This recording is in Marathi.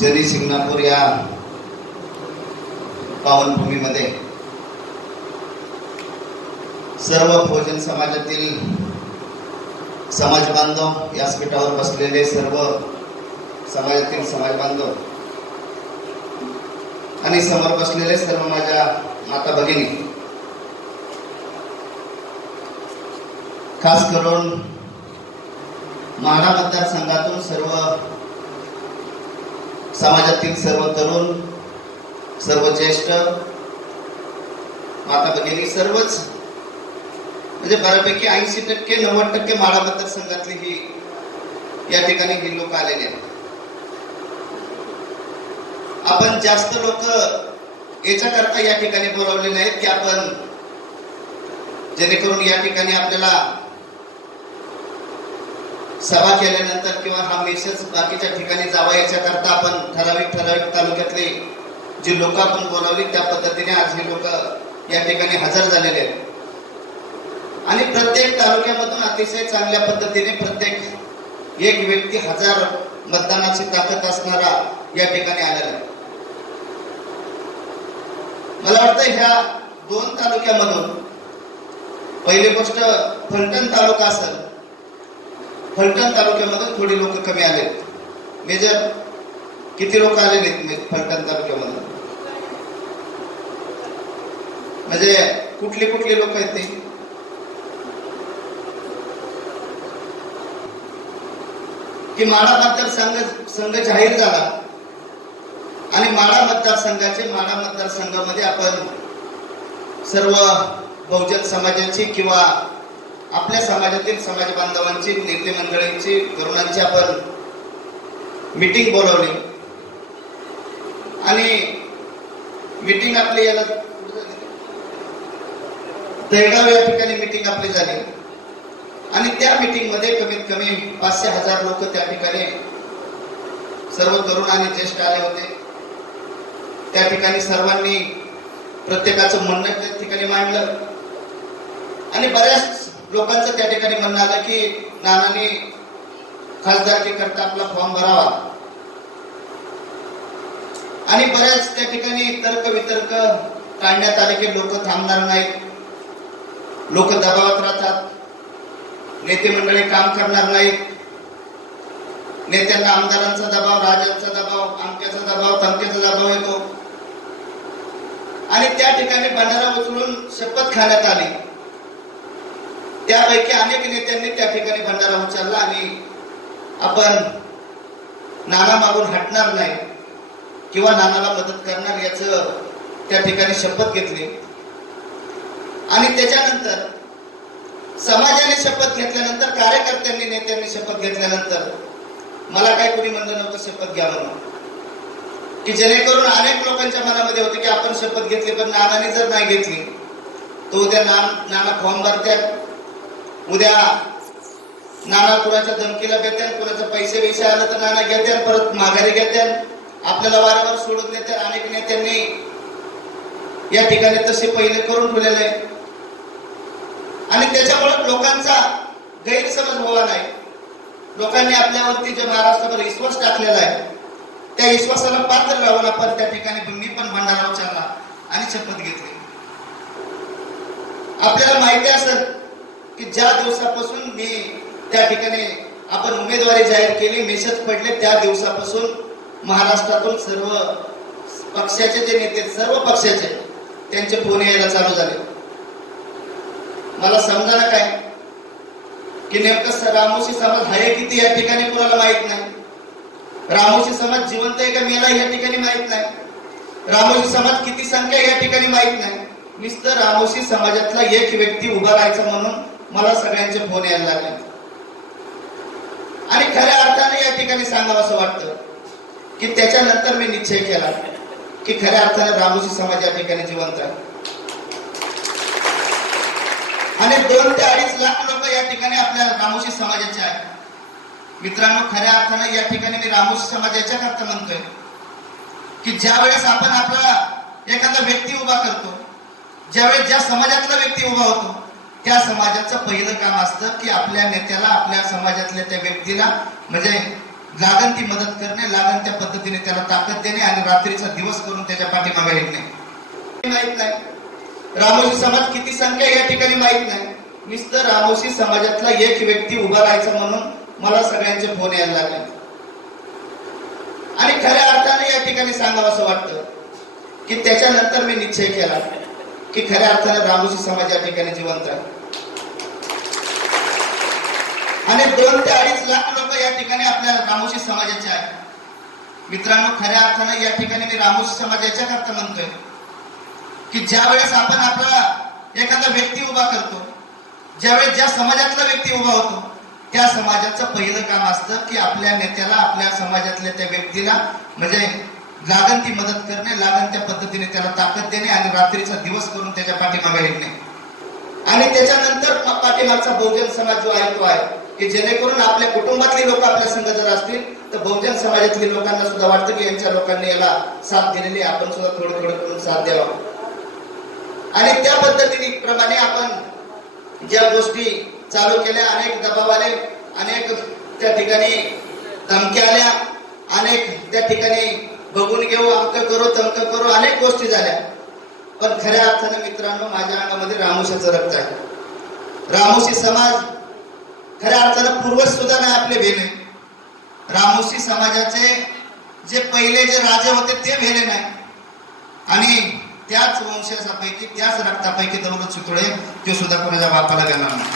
शनी सिंगणापूर या पावनभूमीमध्ये सर्व भोजन समाजातील समाज बांधव व्यासपीठावर बसलेले सर्व समाजातील समाज बांधव आणि समोर बसलेले सर्व माझ्या माता भगिनी खास करून माढा मतदारसंघातून सर्व समाजातील सर्व तरुण सर्व ज्येष्ठ माता भगिनी सर्वच म्हणजे बऱ्यापैकी ऐंशी टक्के नव्वद टक्के माढा मतदारसंघातली ही या ठिकाणी ही लोक आलेले आहेत. आपण जास्त लोक याच्याकरता या ठिकाणी बोलावले नाहीत की आपण जेणेकरून या ठिकाणी आपल्याला सभा केल्यानंतर किंवा हा मेसेज बाकीच्या ठिकाणी जावा याच्याकरता आपण ठराविक ठराविक तालुक्यातले जी लोक आपण बोलावली त्या पद्धतीने आज हे लोक या ठिकाणी हजर झालेले आहेत. आणि प्रत्येक तालुक्यामधून अतिशय चांगल्या पद्धतीने प्रत्येक एक व्यक्ती हजार मतदानाची ताकद असणारा या ठिकाणी आलेला आहे. मला वाटतं ह्या दोन तालुक्यामधून पहिली गोष्ट फलटण तालुका असेल फलटण तालुक्यामधून थोडी लोक कमी आले मेजर किती लोक आलेले फलटण तालुक्यामधून म्हणजे कुठले कुठले लोक आहेत ते? की माडा मतदारसंघ संघ जाहीर झाला. आणि माडा मतदारसंघाचे माळा मतदारसंघामध्ये आपण सर्व बहुजन समाजाची किंवा आपल्या समाजातील समाज बांधवांची नेते मंडळींची तरुणांची आपण मीटिंग बोलवली. आणि मीटिंग आपली याला दहेगाव या ठिकाणी मीटिंग आपली झाली. आणि त्या मीटिंगमध्ये कमीत कमी पाचशे हजार लोक त्या ठिकाणी सर्व तरुण आणि ज्येष्ठ आले होते. त्या ठिकाणी सर्वांनी प्रत्येकाचं म्हणणं त्या ठिकाणी मांडलं. आणि बऱ्याच लोकांचं त्या ठिकाणी म्हणणं आलं की नानांनी खासदारकी करता आपला फॉर्म भरावा. आणि बऱ्याच त्या ठिकाणी तर्क वितर्क काढण्यात आले की लोक थांबणार नाहीत. लोक दबावात राहतात. नेते मंडळी काम करणार नाहीत. नेत्यांना आमदारांचा दबाव राजांचा दबाव आमक्याचा दबाव तमक्याचा दबाव येतो. आणि त्या ठिकाणी भंडारा उचलून शपथ खाण्यात आली. त्यापैकी अनेक नेत्यांनी त्या ठिकाणी भंडारा उचलला आणि आपण नाना मागून हटणार नाही किंवा नानाला मदत करणार याच त्या ठिकाणी शपथ घेतली. आणि त्याच्यानंतर समाजाने शपथ घेतल्यानंतर कार्यकर्त्यांनी नेत्यांनी शपथ घेतल्यानंतर मला काय कोणी म्हणलं नव्हतं शपथ घ्यावं म्हणून. की जेणेकरून अनेक लोकांच्या मनामध्ये होते की आपण शपथ घेतली पण नानाने जर नाही घेतली तो उद्या नाना फॉर्म भरत्यात. उद्या नाना कुणाच्या धमकीला घेत्यान कुणाचे पैसे विषय आलं तर नाना घेत्यान परत माघारी घेत्यान आपल्याला वारंवार सोडून देतात अनेक नेत्यांनी. या ठिकाणी तसे पहिले करून ठेवलेले आणि त्याच्यामुळे लोकांचा गैरसमज व्हावा नाही. लोकांनी आपल्यावरती जे महाराष्ट्रभर विश्वास टाकलेला आहे त्या विश्वासाला पात्र राहून आपण त्या ठिकाणी मी पण भंडारा उचलला आणि शपथ घेतली. आपल्याला माहिती असेल की ज्या दिवसापासून मी त्या ठिकाणी आपण उमेदवारी जाहीर केली मेसेज पडले त्या दिवसापासून महाराष्ट्रातून सर्व पक्षाचे जे नेते सर्व पक्षाचे त्यांचे फोन यायला चालू झाले. मला समजा काय? की नेमकं रामोशी समाज आहे किती या ठिकाणी कोणाला माहीत नाही? रामोशी समाज जिवंत आहे का मेला या ठिकाणी माहीत नाही? रामोशी समाज किती संख्या या ठिकाणी माहीत नाही? नुसतं रामोशी समाजातला एक व्यक्ती उभा राहायचा म्हणून मला सगळ्यांचे फोन यायला लागले. आणि खऱ्या अर्थाने या ठिकाणी सांगावं असं वाटतं की त्याच्यानंतर मी निश्चय केला की खऱ्या अर्थाने रामोशी समाज या ठिकाणी जिवंत आहे आणि दोन ते अडीच लाख लोक या ठिकाणी आपल्या रामोशी समाजाचे आहेत. मित्रांनो खऱ्या अर्थाने या ठिकाणी मी रामोशी समाजाच्या करता म्हणतोय की ज्या वेळेस आपण आपला एखादा व्यक्ती उभा करतो ज्यावेळेस ज्या समाजातला व्यक्ती उभा होतो त्या समाजाचं पहिलं काम असतं की आपल्या नेत्याला आपल्या समाजातल्या त्या व्यक्तीला म्हणजे लागन ती मदत करणे लागन त्या पद्धतीने त्याला ताकद देणे आणि रात्रीचा दिवस करून त्याच्या पाठीमागे येणे माहीत नाही. रामोशी समाज किती संख्या या ठिकाणी माहीत नाही. नुसतं रामोशी समाजातला एक व्यक्ती उभा राहायचा म्हणून मला सगळ्यांचे फोन यायला लागले. आणि खऱ्या अर्थाने या ठिकाणी सांगावं असं वाटतं की त्याच्यानंतर मी निश्चय केला. की खऱ्या अर्थाने रामोशी समाज या ठिकाणी जिवंत आहे. आणि दोन ते अडीच लाख लोक या ठिकाणी आपल्या रामोशी समाजाचे आहेत. मित्रांनो खऱ्या अर्थाने या ठिकाणी मी रामोशी समाज याच्याकरता म्हणतोय की ज्या वेळेस आपण आपला एखादा व्यक्ती उभा करतो ज्यावेळेस ज्या समाजातला व्यक्ती उभा होतो त्या समाजाचं पहिलं काम असतं की आपल्या नेत्याला आपल्या समाजातल्या त्या व्यक्तीला म्हणजे लागन ती मदत करणे लागन त्या पद्धतीने त्याला ताकद देणे आणि रात्रीचा दिवस करून त्याच्या पाठीमागे येणे आणि त्याच्यानंतर पाठीमागचा बहुजन समाज जो आहे तो आहे की जेणेकरून आपल्या कुटुंबातली लोक आपल्या संघ जर असतील तर बहुजन समाजातली लोकांना सुद्धा वाटतं की यांच्या लोकांनी याला साथ दिलेली आपण सुद्धा थोडं थोडं करून साथ द्यावा. आणि त्या पद्धतीने प्रमाणे आपण ज्या गोष्टी चालू केल्या अनेक दबाव आले अनेक त्या ठिकाणी धमक्या आल्या अनेक त्या ठिकाणी बघून घेऊ अमक करू तमक करू अनेक गोष्टी झाल्या. पण खऱ्या अर्थाने मित्रांनो माझ्या अंगामध्ये रामुशाचं रक्त आहे. रामुशी समाज खऱ्या अर्थानं पूर्वज सुद्धा नाही आपले भेले. रामुशी समाजाचे जे पहिले जे राजे होते ते भेले नाही. आणि त्याच वंशापैकी त्याच रक्तापैकी दौलत चितोळे ते सुद्धा कोणाच्या बापाला गेणार नाही.